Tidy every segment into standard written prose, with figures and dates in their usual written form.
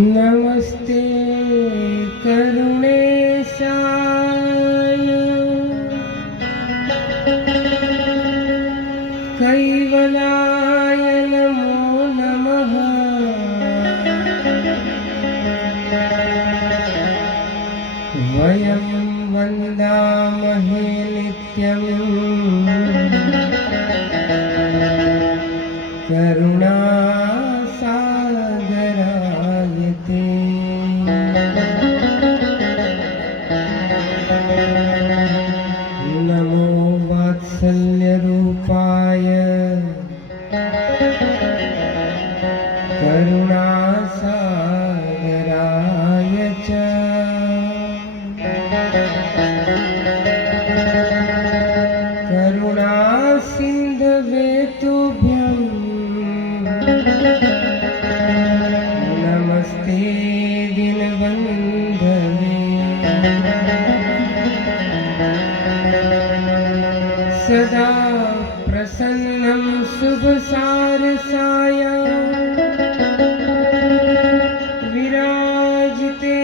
नमस्ते करुणेशाय कैवलाय नमो नमः। वयं वन्दामहे नित्यं करुणासागराय ते। नमो वात्सल्यरूपाय करुणासागराय च। करुणासिन्धवे तुभ्यं नमस्ते दीनबन्धवे। सदा प्रसन्नं शुभसारसाय विराजिते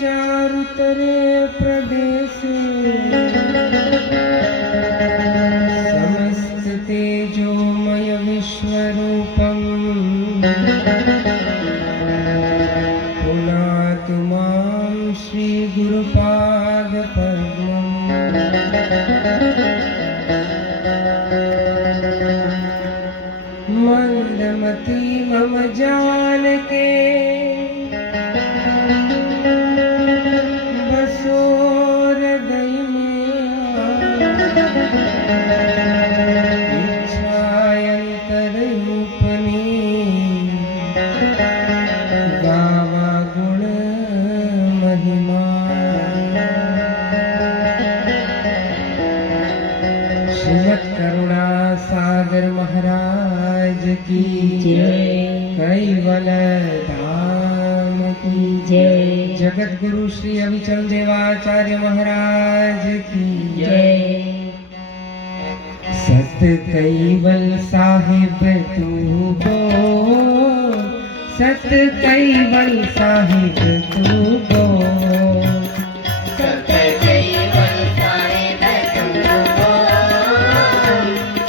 चारुतरे प्रदेशे। समस्ततेजोमय विश्वरूपं पुनातु मां श्रीगुरुपादपद्मम्। मन्दमती मम जानके बसो हृदय में। इच्छायन्तररूपनी गावा गुण महिमा। श्रीमत् करुणा सागर महाराज की जय। कैवल धाम की जय। जगत गुरु श्री अविचल देवाचार्य महाराज की जय। सत कैवल साहिब तू बोल, सत कैवल साहिब तू बोल। सत कैवल साहिब तू बोल,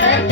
सत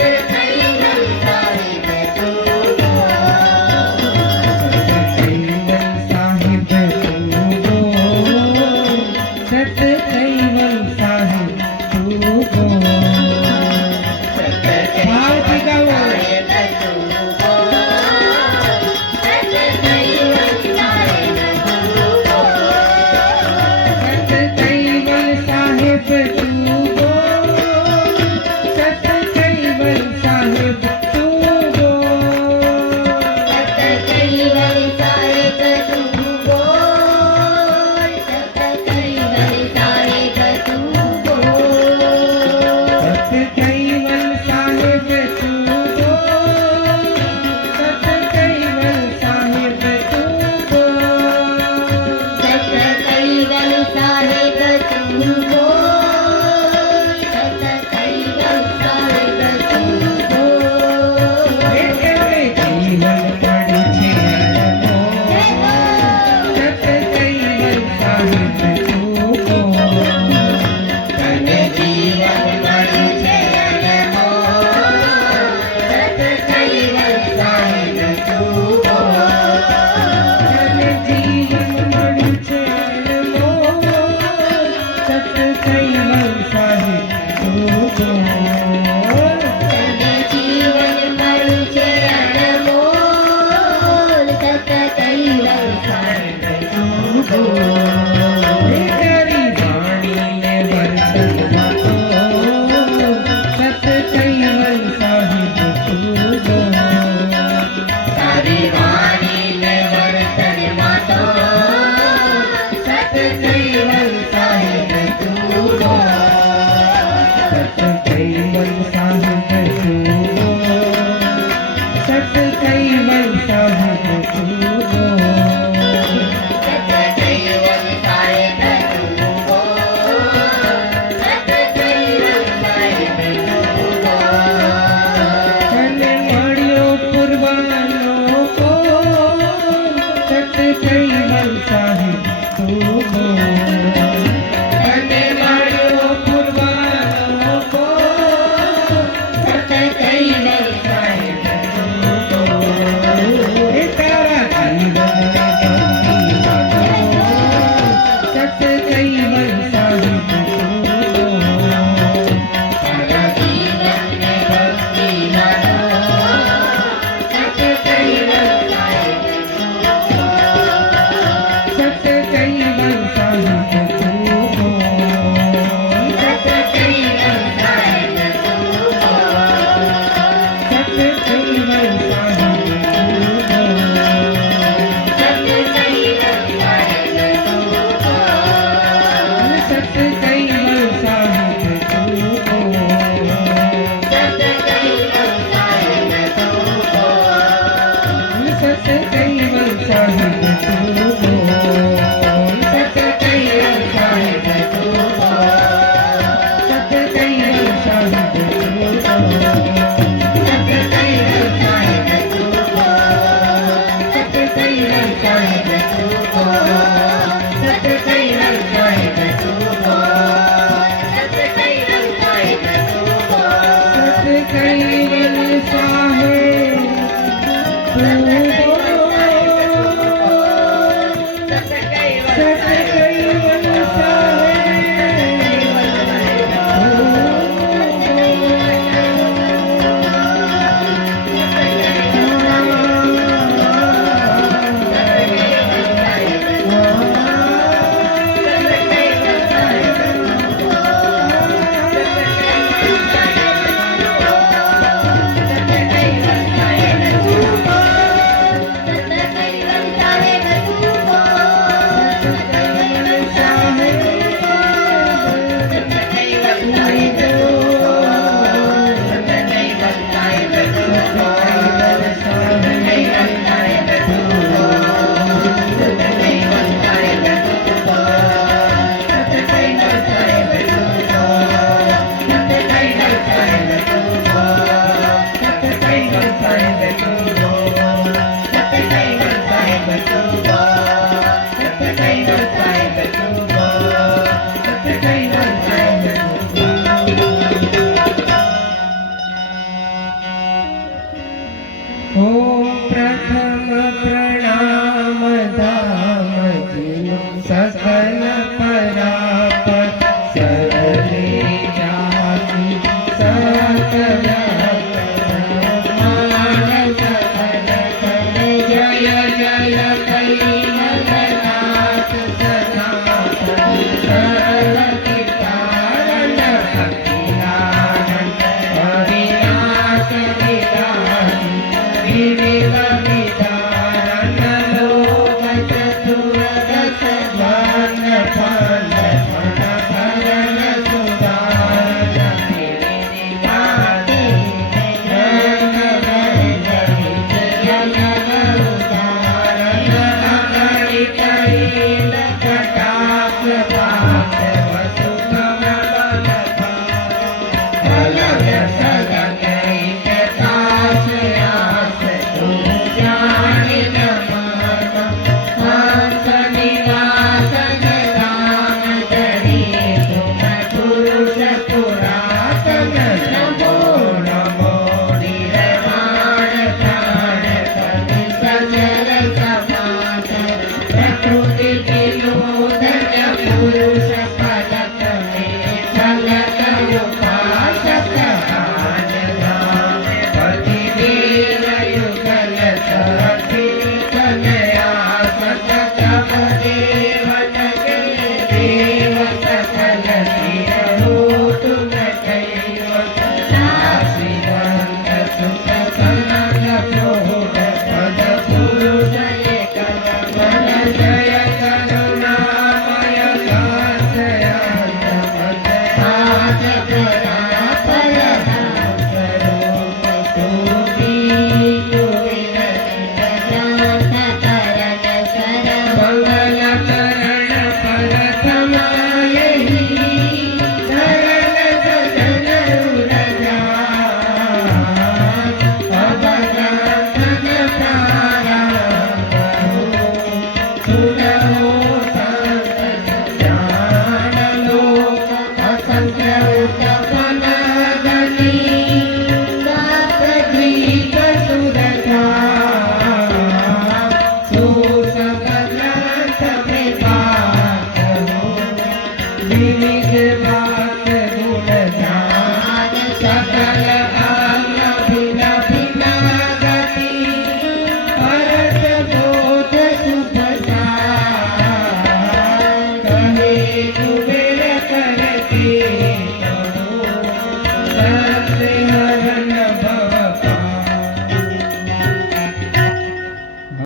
कैवल साहिब तू बोल। सत कैवल साहिब तू बोल, सत कैवल साहिब तू बोल। कैवल સાહેબ તું બોલ સત કૈવલ સાહેબ તું બોલ સત કૈવલ સાહેબ તું બોલ સત કૈવલ સાહેબ તું બોલ સત કૈવલ સાહેબ તું બોલ સત કૈવલ સાહેબ તું બોલ સત કૈવલ સાહેબ તું બોલ સત કૈવલ સાહેબ તું બોલ સત કૈવલ સત કૈવલ સાહેબ તું